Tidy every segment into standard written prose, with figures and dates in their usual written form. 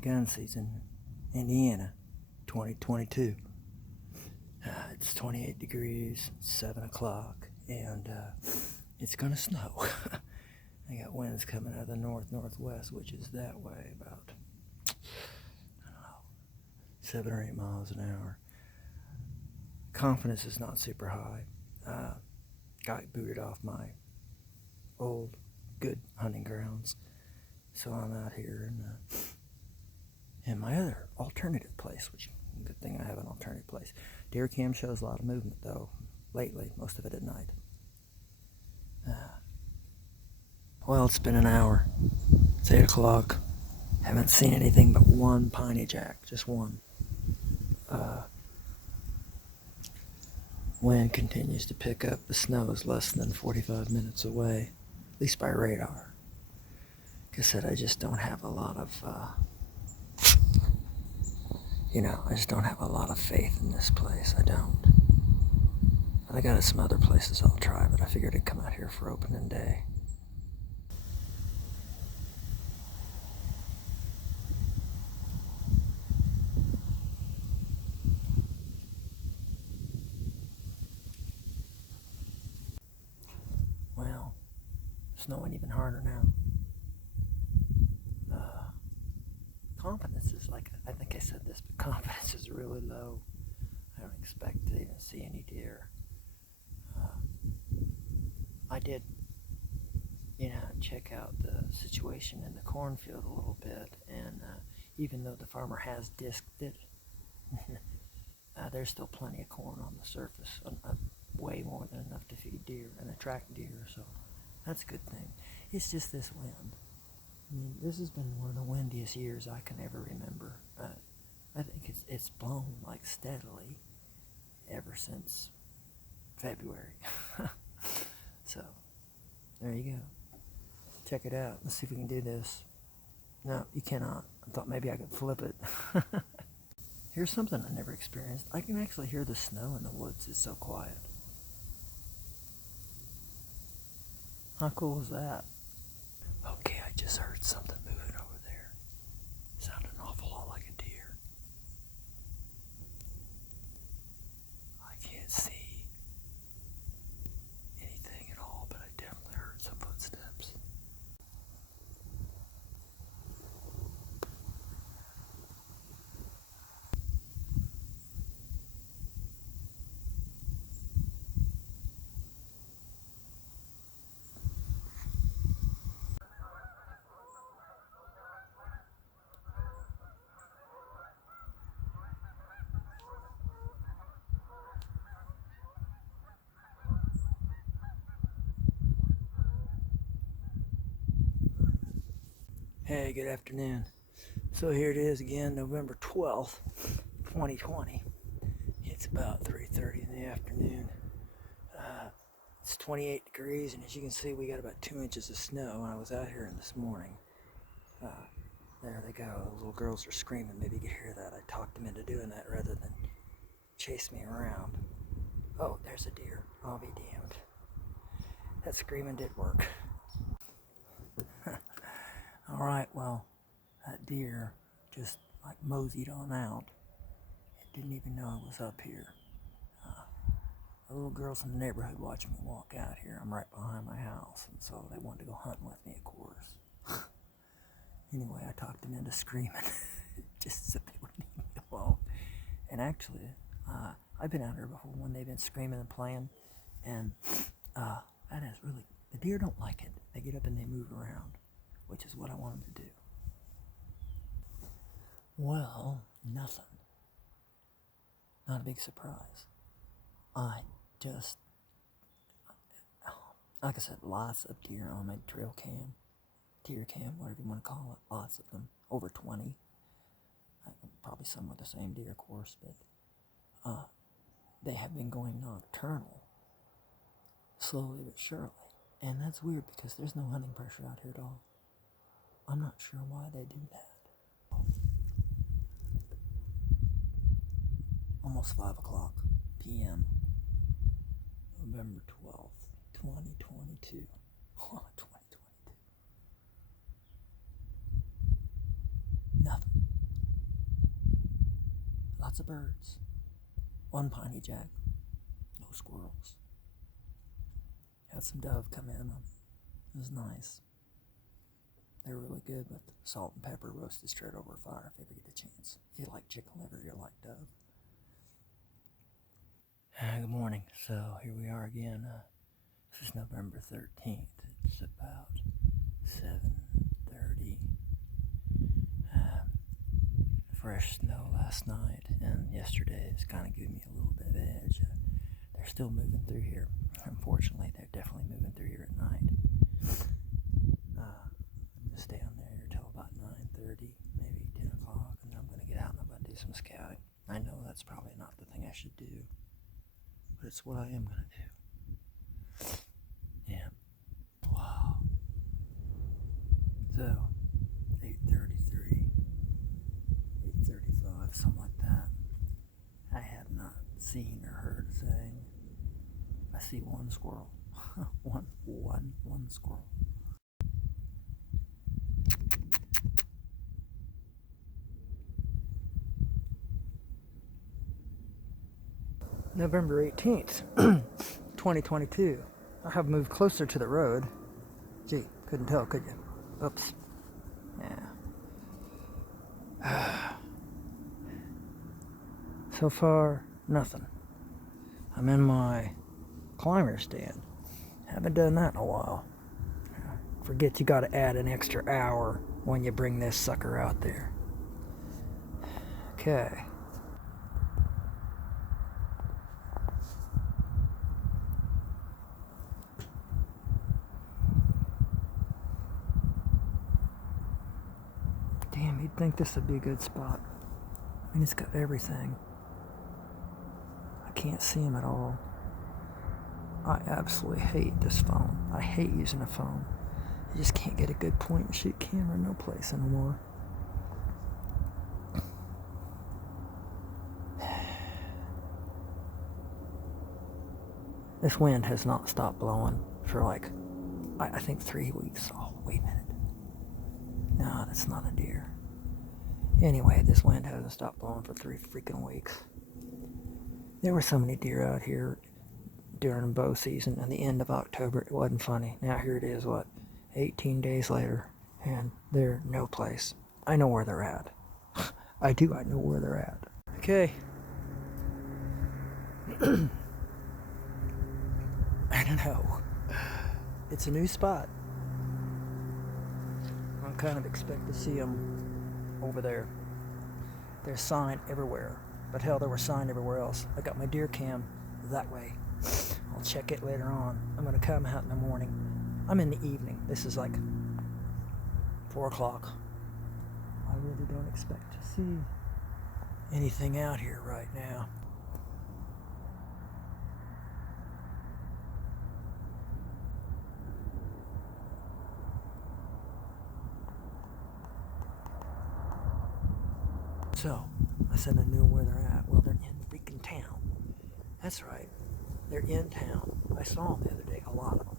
gun season, Indiana, 2022. It's 28 degrees, 7 o'clock, and it's gonna snow. I got winds coming out of the northwest, which is that way, about, I don't know, 7 or 8 miles an hour. Confidence is not super high. Got booted off my old good hunting grounds, so I'm out here in my other alternative place, which good thing I have an alternative place. Deer cam shows a lot of movement though lately, most of it at night. Well, it's been an hour. It's 8 o'clock. Haven't seen anything but one piney jack, just one. Wind continues to pick up. The snow is less than 45 minutes away, at least by radar. Like I said, I just don't have a lot of, I just don't have a lot of faith in this place. I don't. But I got some other places I'll try, but I figured I'd come out here for opening day. Well, snowing even harder now. Confidence is like, I think I said this, but confidence is really low. I don't expect to even see any deer. I did, check out the situation in the cornfield a little bit, and even though the farmer has disked it, there's still plenty of corn on the surface, way more than enough to feed deer and attract deer, so that's a good thing. It's just this wind. I mean, this has been one of the windiest years I can ever remember. I think it's blown like steadily ever since February. So, there you go. Check it out. Let's see if we can do this. No, you cannot. I thought maybe I could flip it. Here's something I never experienced. I can actually hear the snow in the woods. It's so quiet. How cool is that? Okay, I just heard something moving over there. Sounded an awful lot like a deer. I can't see anything at all, but I definitely heard some footsteps. Hey, good afternoon. So here it is again, November 12th, 2020. It's about 3:30 in the afternoon. It's 28 degrees, and as you can see, we got about 2 inches of snow. I was out here this morning. There they go. The little girls are screaming. Maybe you could hear that. I talked them into doing that rather than chase me around. Oh, there's a deer. I'll be damned. That screaming did work. Alright, well, that deer just like moseyed on out. It didn't even know I was up here. The little girls in the neighborhood watched me walk out here. I'm right behind my house, and so they wanted to go hunting with me, of course. Anyway, I talked them into screaming just so they would leave me alone. And actually, I've been out here before when they've been screaming and playing, and that is really, the deer don't like it. They get up and they move around, which is what I want them to do. Well, nothing. Not a big surprise. I just, like I said, lots of deer on my trail cam, deer cam, whatever you want to call it, lots of them, over 20. Probably some with the same deer, of course, but they have been going nocturnal, slowly but surely. And that's weird because there's no hunting pressure out here at all. I'm not sure why they do that. Almost 5 o'clock p.m. November 12th, 2022. 2022. Nothing. Lots of birds. One piney jack. No squirrels. Had some dove come in. It was nice. They're really good with salt and pepper roasted straight over a fire if you ever get a chance. If you like chicken liver, you'll like dove. Good morning. So here we are again. This is November 13th. It's about 7:30. Fresh snow last night and yesterday has kind of given me a little bit of edge. They're still moving through here. Unfortunately, they're definitely moving through here at night. I'm going to stay on there till about 9:30, maybe 10 o'clock, and then I'm going to get out and I'm going to do some scouting. I know that's probably not the thing I should do, but it's what I am going to do. Yeah. Wow. So, 8:33, 8:35, something like that. I have not seen or heard a thing. I see one squirrel. one squirrel. November 18th, 2022. I have moved closer to the road. Gee, couldn't tell, could you? Oops. Yeah. So far, nothing. I'm in my climber stand. Haven't done that in a while. Forget you gotta add an extra hour when you bring this sucker out there. Okay. Damn, you'd think this would be a good spot. I mean, it's got everything. I can't see him at all. I absolutely hate this phone. I hate using a phone. You just can't get a good point and shoot camera no place anymore. This wind has not stopped blowing for like, I think 3 weeks. Oh, wait a minute. No, that's not a deer. Anyway, this wind hasn't stopped blowing for 3 freaking weeks. There were so many deer out here during bow season and the end of October. It wasn't funny. Now here it is, 18 days later, and they're no place. I know where they're at. I know where they're at. Okay. I don't know. It's a new spot. I kind of expect to see them over there. There's sign everywhere. But hell, there was sign everywhere else. I got my deer cam that way. I'll check it later on. I'm going to come out in the morning. I'm in the evening. This is like 4 o'clock. I really don't expect to see anything out here right now. So, I said I knew where they're at. Well, they're in freaking town. That's right. They're in town. I saw them the other day, a lot of them.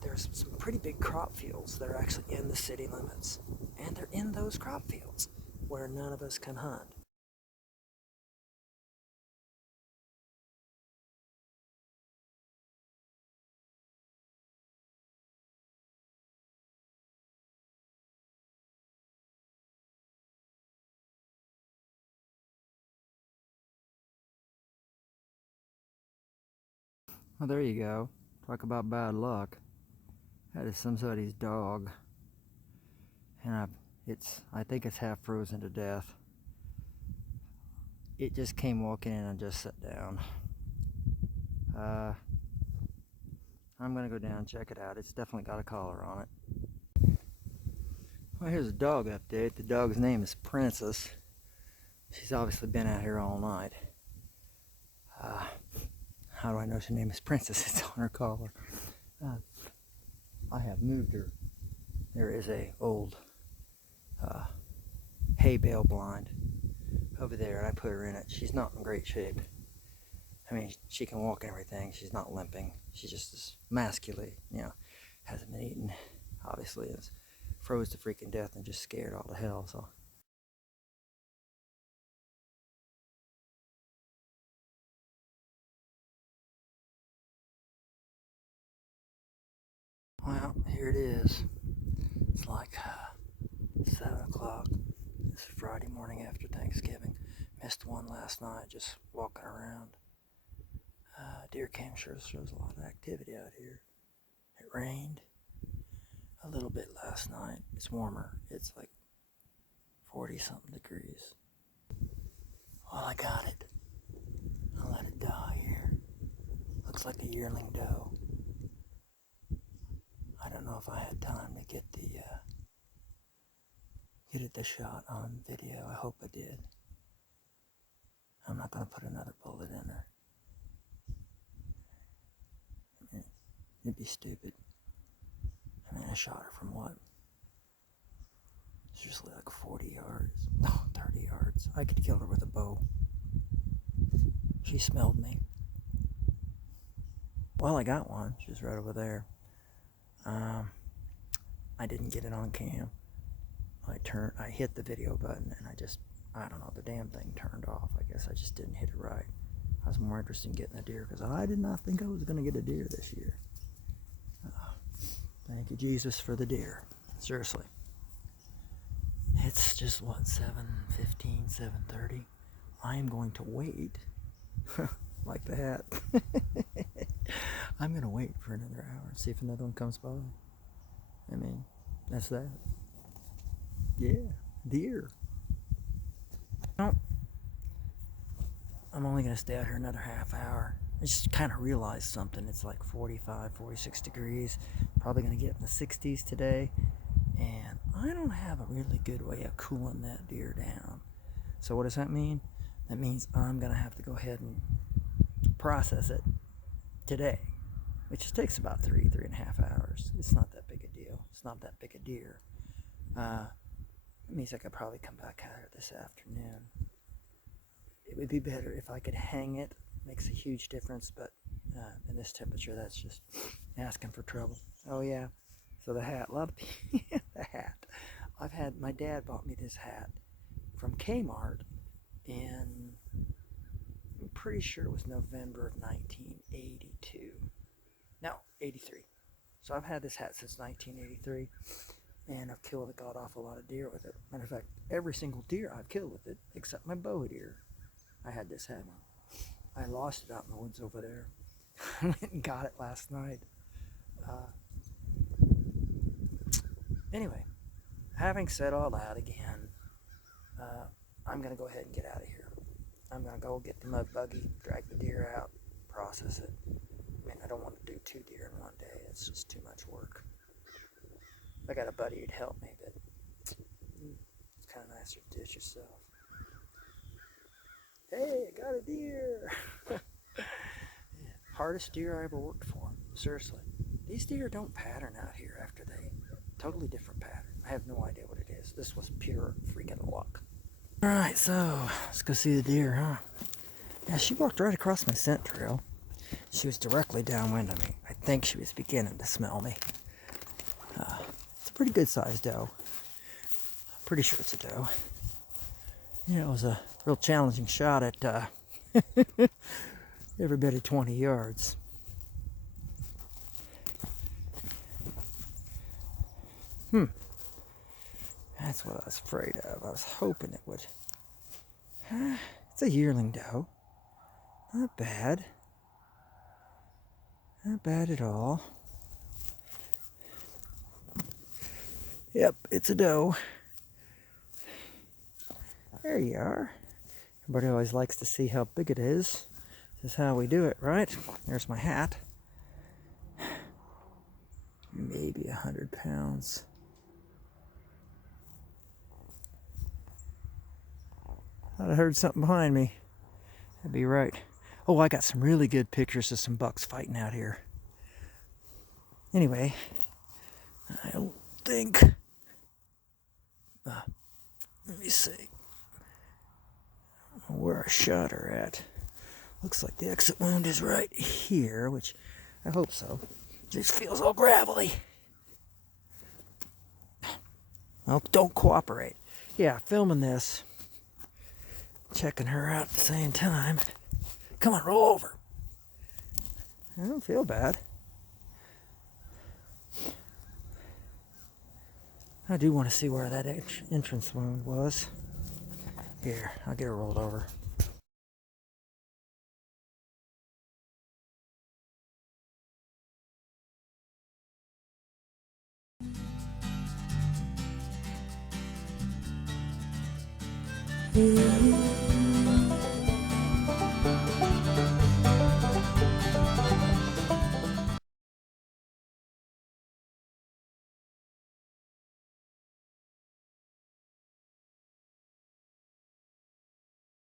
There's some pretty big crop fields that are actually in the city limits. And they're in those crop fields where none of us can hunt. Well, there you go. Talk about bad luck. That is somebody's dog. And I think it's half frozen to death. It just came walking in and just sat down. I'm gonna go down and check it out. It's definitely got a collar on it. Well, here's a dog update. The dog's name is Princess. She's obviously been out here all night. How do I know her name is Princess? It's on her collar. I have moved her. There is a old hay bale blind over there, and I put her in it. She's not in great shape. I mean, she can walk and everything. She's not limping. She just is masculine, hasn't been eaten. Obviously, is froze to freaking death and just scared all to hell. So Well, here it is. It's like 7 o'clock. It's Friday morning after Thanksgiving. Missed one last night just walking around. Deer cam sure shows a lot of activity out here. It rained a little bit last night. It's warmer. It's like 40 something degrees. Well, I got it. I'll let it die here. Looks like a yearling doe. I don't know if I had time to get the shot on video. I hope I did. I'm not going to put another bullet in her. It'd be stupid. I mean, I shot her from what? Seriously, like 40 yards. No, 30 yards. I could kill her with a bow. She smelled me. Well, I got one. She's right over there. I didn't get it on cam. I hit the video button and I don't know, the damn thing turned off. I guess I just didn't hit it right. I was more interested in getting a deer because I did not think I was going to get a deer this year. Thank you, Jesus, for the deer. Seriously. It's just, what, 7:15, 7:30? I am going to wait. Like the hat. I'm going to wait for another hour and see if another one comes by. I mean, that's that. Yeah, deer. Well, I'm only going to stay out here another half hour. I just kind of realized something. It's like 45, 46 degrees. Probably going to get in the 60s today. And I don't have a really good way of cooling that deer down. So what does that mean? That means I'm going to have to go ahead and process it today, which just takes about 3.5 hours. It's not that big a deal. It's not that big a deer. It means I could probably come back out here this afternoon. It would be better if I could hang it. Makes a huge difference, but in this temperature, that's just asking for trouble. Oh yeah, so the hat, the hat. My dad bought me this hat from Kmart in, I'm pretty sure it was November of 1982. No, 83. So I've had this hat since 1983, and I've killed a god-awful lot of deer with it. Matter of fact, every single deer I've killed with it, except my bow deer, I had this hat on. I lost it out in the woods over there. I went and got it last night. Anyway, having said all that again, I'm going to go ahead and get out of here. I'm going to go get the mud buggy, drag the deer out, process it. I mean, I don't want to do 2 deer in one day. It's just too much work. I got a buddy who'd help me, but it's kind of nicer to do it yourself. Hey, I got a deer! Hardest deer I ever worked for. Seriously. These deer don't pattern out here after they... Totally different pattern. I have no idea what it is. This was pure freaking luck. Alright, so let's go see the deer, huh? Yeah, she walked right across my scent trail. She was directly downwind of me. I think she was beginning to smell me. It's a pretty good sized doe. I'm pretty sure it's a doe. Yeah, it was a real challenging shot at every bit of 20 yards. That's what I was afraid of. I was hoping it would. It's a yearling doe. Not bad. Not bad at all. Yep, it's a doe. There you are. Everybody always likes to see how big it is. This is how we do it, right? There's my hat. Maybe 100 pounds. Thought I heard something behind me. That'd be right. Oh, I got some really good pictures of some bucks fighting out here. Anyway, I don't think... let me see. Where I shot her at. Looks like the exit wound is right here, which I hope so. Just feels all gravelly. Well, don't cooperate. Yeah, filming this. Checking her out at the same time. Come on, roll over. I don't feel bad. I do want to see where that entrance wound was. Here, I'll get it rolled over.